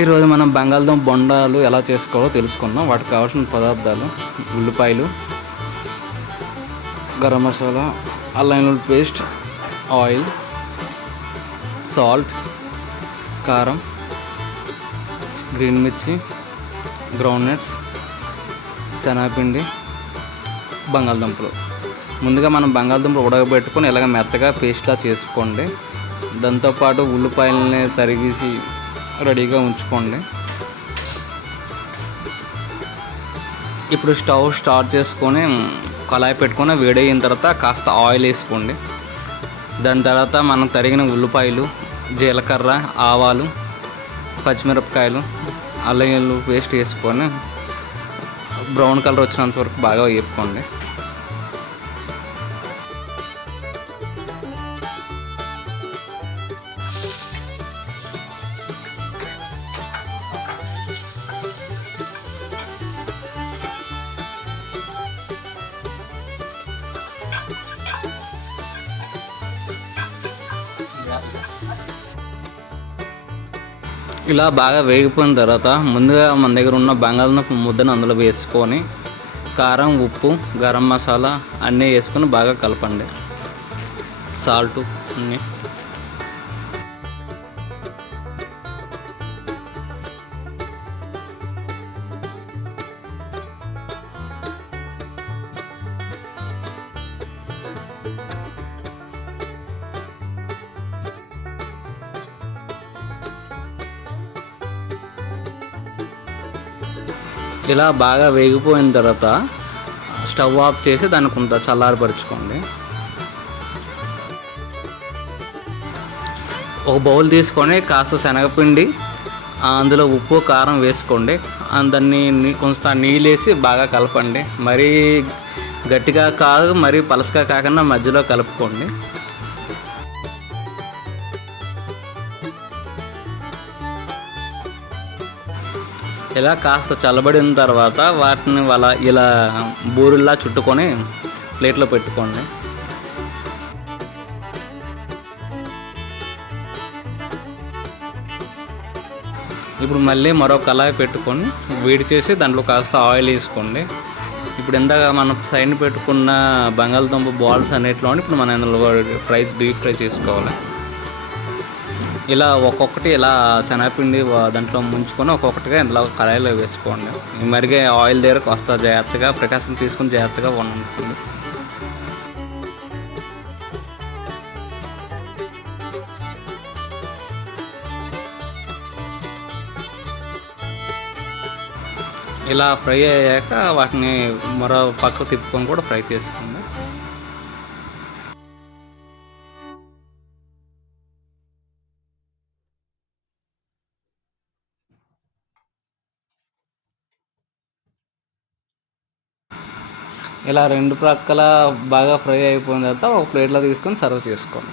ఈరోజు మనం బంగాళదుంప బొండాలు ఎలా చేసుకోవాలో తెలుసుకుందాం. వాటికి కావాల్సిన పదార్థాలు: ఉల్లిపాయలు, గరం మసాలా, అల్లం వెల్లుల్లి పేస్ట్, ఆయిల్, సాల్ట్, కారం, గ్రీన్ మిర్చి, గ్రౌండ్ నట్స్, శనగపిండి, బంగాళదుంపలు. ముందుగా మనం బంగాళదుంపలు ఉడకబెట్టుకొని ఇలాగ మెత్తగా పేస్ట్లా చేసుకోండి. దాంతోపాటు ఉల్లిపాయలని తరిగేసి రెడీగా ఉంచుకోండి. ఇప్పుడు స్టవ్ స్టార్ట్ చేసుకొని కళాయి పెట్టుకొని వేడయిన తర్వాత కాస్త ఆయిల్ వేసుకోండి. దాని తర్వాత మనం తరిగిన ఉల్లిపాయలు, జీలకర్ర, ఆవాలు, పచ్చిమిరపకాయలు, అల్లం వెల్లుల్లి పేస్ట్ వేసుకొని బ్రౌన్ కలర్ వచ్చినంత వరకు బాగా వేపుకోండి. ఇలా బాగా వేగిపోయిన తర్వాత ముందుగా మన దగ్గర ఉన్న బంగాళదుంప ముద్దను అందులో వేసుకొని కారం, ఉప్పు, గరం మసాలా అన్నీ వేసుకొని బాగా కలపండి. సాల్టు అన్నీ. ఇలా బాగా వేగిపోయిన తర్వాత స్టవ్ ఆఫ్ చేసి దాన్ని కొంత చల్లారపరుచుకోండి. ఒక బౌల్ తీసుకొని కాస్త శనగపిండి, అందులో ఉప్పు, కారం వేసుకోండి. దాన్ని కొంత నీళ్ళు వేసి బాగా కలపండి. మరీ గట్టిగా కాదు, మరీ పలసగా కాకుండా మధ్యలో కలుపుకోండి. ఇలా కాస్త చల్లబడిన తర్వాత వాటిని ఇలా బూరెల్లా చుట్టుకొని ప్లేట్లో పెట్టుకోండి. ఇప్పుడు మళ్ళీ మరో కళాయి పెట్టుకొని వేడి చేసి దాంట్లో కాస్త ఆయిల్ వేసుకోండి. ఇప్పుడు ఇందాక మనం సైడ్ పెట్టుకున్న బంగాళదుంప బాల్స్ అన్నిటిలో ఇప్పుడు మనం డీప్ ఫ్రై చేసుకోవాలి. ఇలా ఒక్కొక్కటి ఇలా శనగపిండి దాంట్లో ముంచుకొని ఒక్కొక్కటిగా ఇలా కళాయిలో వేసుకోండి. మరిగే ఆయిల్ దగ్గరకు వస్తా జాగ్రత్తగా ప్రికాషన్ తీసుకుని జాగ్రత్తగా వండుతుంది. ఇలా ఫ్రై అయ్యాక వాటిని మరో పక్క తిప్పుకొని కూడా ఫ్రై చేసుకోండి. ఇలా రెండు ప్రక్కల బాగా ఫ్రై అయిపోయిన తర్వాత ఒక ప్లేట్లో తీసుకొని సర్వ్ చేసుకోండి.